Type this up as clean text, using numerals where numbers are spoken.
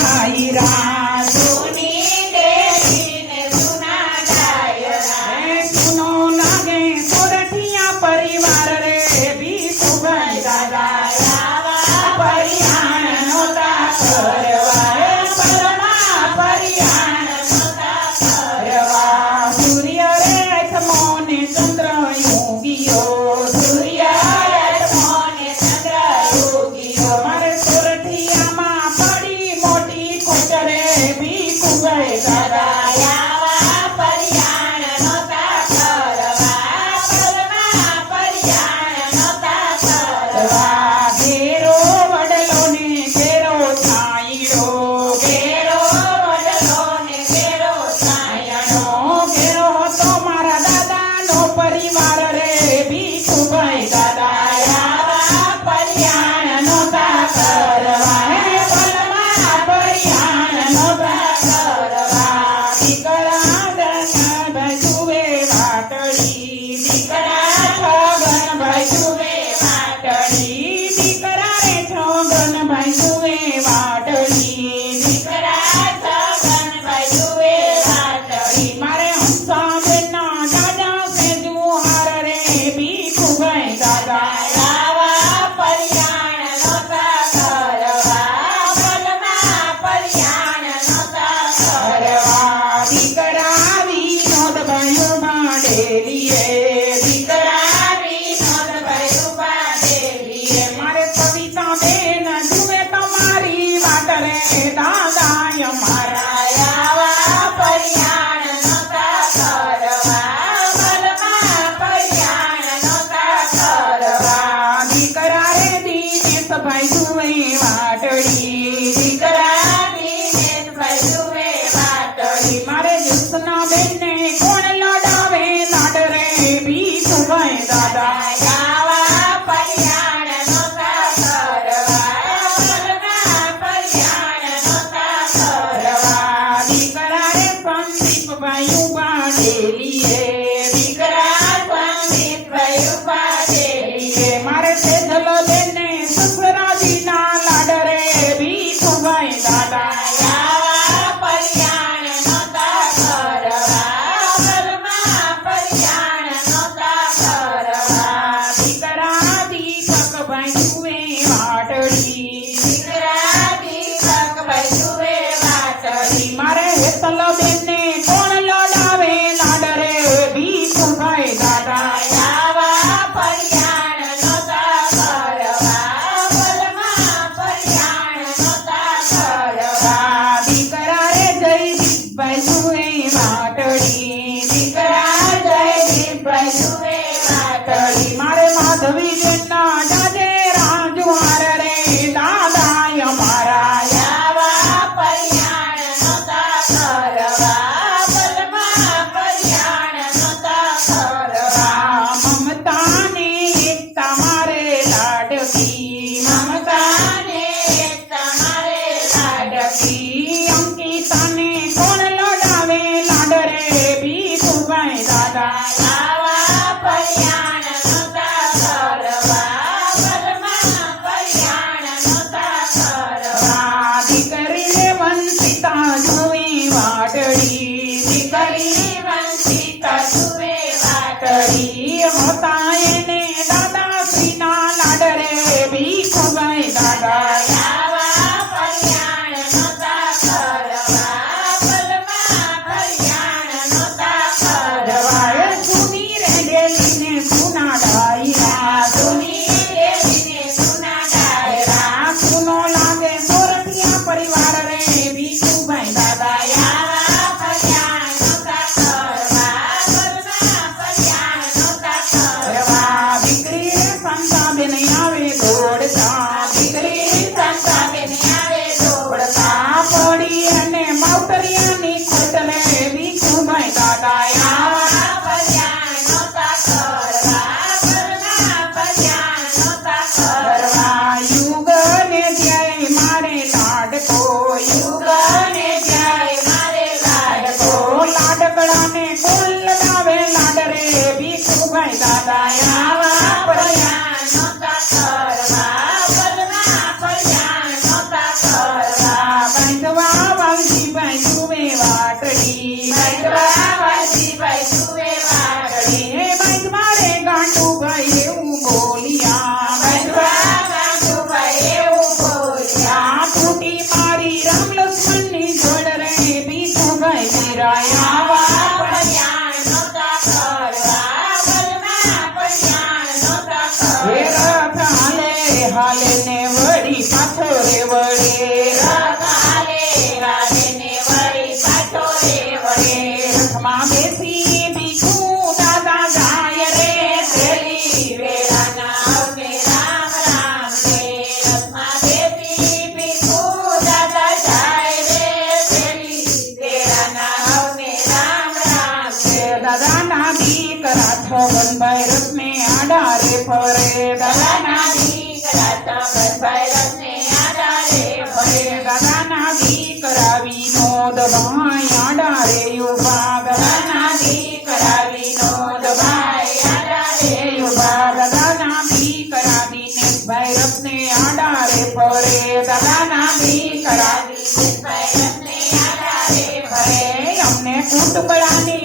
ડાયરા સુની દેવીને સુના ડાયરા સુનો લાગે સોરઠિયા પરિવાર રે ભીખુભાઈ દાદા આવા પરિયાણ નોતા કરવા પરમાં પરિયાણ નોતા કરવા સૂર્ય રે આઠમો ને ચંદ્ર યોગીયો સૂર્ય આઠમો ને ચંદ્ર યોગીઓ મારે સોરઠિયામાં પડી મોટી કોચરે ભીખુભાઈ દાદા આવા પરિયાણ નોતા કરવા પરમાં પરિયાણ નોતા કરવા ઘેરો વડલો ને ઘેરો છાંયડો ઘેરો વડલો ને ઘેરો છાંયડો ઘેરો હતો મારા દાદાનો પરિવાર રે ભીખુભાઈ દાદા આવા પરિયાણ નોતા કરવા પલમાં પરિયાણ નોતા કરવા દીકરા દશભાઈ જુએ વાટડી દીકરા છગનભાઈ જુએ વાટડી દીકરા રે છગનભાઈ જુએ વાટડી દીકરા છગનભાઈ જુએ વાટડી મારે હંસાબેનના દાદા છે જુહાર રે ભીખુભાઈ દાદા આવા પરિયાણ નોતા કરવા પલમાં પરિયાણ નોતા કરવા દીકરા વિનોદભાઈ માંડેલીએ દીકરા વિનોદભાઈ ઉભા દેવીએ મારે કવિતા બેન જુએ તમારી વાત રે દાદા અમારા આવા પરિયાણ નોતા કરવા પલમાં પરિયાણ નોતા કરવા દીકરા રે દિનેશભાઈ જુએ વાટડી દીકરા દિનેશભાઈ જુએ વાટડી મારે જસના બેનને કોણ લડાવે લાડ રે ભીખુભાઈ દાદા આવા પરિયાણ નોતા કરવા પલમાં પરિયાણ નોતા કરવા દીકરા રે સંદીપભાઈ ઉભા ડેલીએ દીકરા સંદીપભાઈ ઉભા દેવીએ મારે તેજલ બેને સસરાજીના લાડ રે ભીખુભાઈ દાદા આવા પરિયાણ નોતા કરવા પલમાં પરિયાણ નોતા કરવા દીકરા દીપકભાઈ જુએ વાટડી દીકરા દીપકભાઈ જુએ વાટડી મારે હેતલ બેને કોણ લડાવે લાડ રે ભીખુભાઈ દાદા આવા પરિયાણ નોતા કરવા પલમાં પરિયાણ નોતા કરવા દીકરા રે જયદીપભાઈ જુએ વાટડી દીકરા જયદીપભાઈ જુએ વાટડી મારે માધવી બેનના દાદે રાજુહાર રે દાદા અમારા આવા પરિયાણ નોતા કરવા પલમાં પરિયાણ નોતા કરવા મમતાને એકતા મારે લાડકી મમતાને તમારે લાડકી અંકિતાને કોણ લડાવે લાડ રે ભીખુભાઈ દાદા આવા પરિયાણ નોતા કરવા પલમાં પરિયાણ નોતા કરવા દીકરીને વંશિતા જુએ વાટડી દીકરી વંશિતા જુએ વાટડી હતા એને દાદા શ્રીના લાડ રે ભીખુભાઈ દાદા આવા પરિયાણ નોતા કરવા પલમાં પરિયાણ નોતા કરવા સુની રે ડેલીને સુના ડાયરા સુની દેવીને સુના ડાયરા સુનો લાગે સોરઠિયા પરિવાર રે ભીખુભાઈ દાદા આવા પરિયાણ નોતા કરવા પલમાં પરિયાણ નોતા કરવા દીકરી રે સંતાબેન આવે દોડતા દીકરી સંતાબેન આવે દોડતા પડી અને માવતરિયાની ખોટલે ભીખુભાઈ દાદા આવા પરિયાણ નોતા કરવા પલમાં પરિયાણ નોતા કરવા યુગ ને જય મારે લાડકો યુગને જય મારે લાડકો લાડકડાને કોણ લડાવે લાડ રે ભીખુભાઈ દાદા આવા પરિયાણ નોતા કરવા પલમાં પરિયાણ નોતા કરવા દીકરા વિનોદ ભાઈ આડા રે ઉભા દાદાના દીકરા વિનોદ ભાઈ આડા રે ઉભા દાદાના દીકરા દિનેશભાઈ રત્ને આડા રે ફરે દાદાના દીકરા દિનેશભાઈ રત્ને આડા રે ફરે. અમને કુટુંબડાની